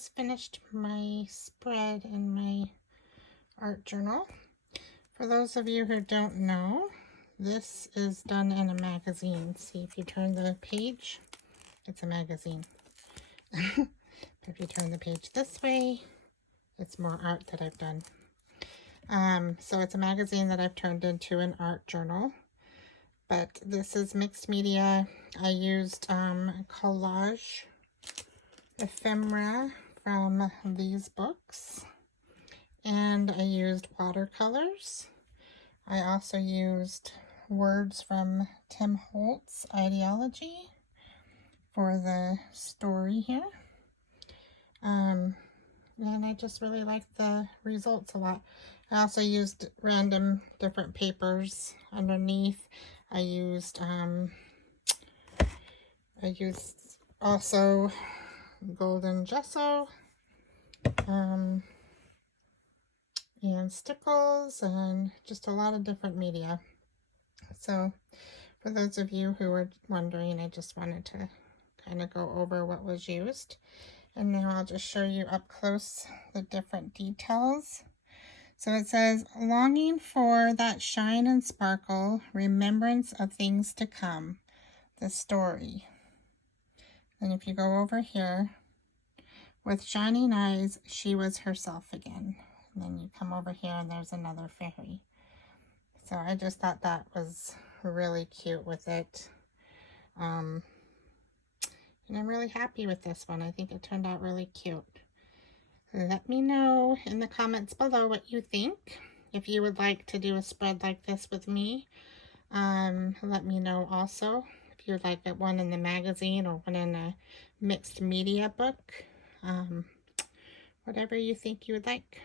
just finished my spread in my art journal. For those of you who don't know, this is done in a magazine. See, if you turn the page, it's a magazine. If you turn the page this way, it's more art that I've done. So it's a magazine that I've turned into an art journal. But this is mixed media. I used collage ephemera from these books, and I used watercolors. I also used words from Tim Holtz' Ideology for the story here. And I just really liked the results a lot. I also used random different papers underneath. I used also golden gesso, and stickles, and just a lot of different media. So for those of you who were wondering, I just wanted to kind of go over what was used. And now I'll just show you up close the different details. So it says, longing for that shine and sparkle, remembrance of things to come, the story. And if you go over here, with shining eyes, she was herself again. And then you come over here and there's another fairy. So I just thought that was really cute with it. And I'm really happy with this one. I think it turned out really cute. Let me know in the comments below what you think. If you would like to do a spread like this with me, let me know also. If you'd like one in the magazine or one in a mixed media book, whatever you think you would like.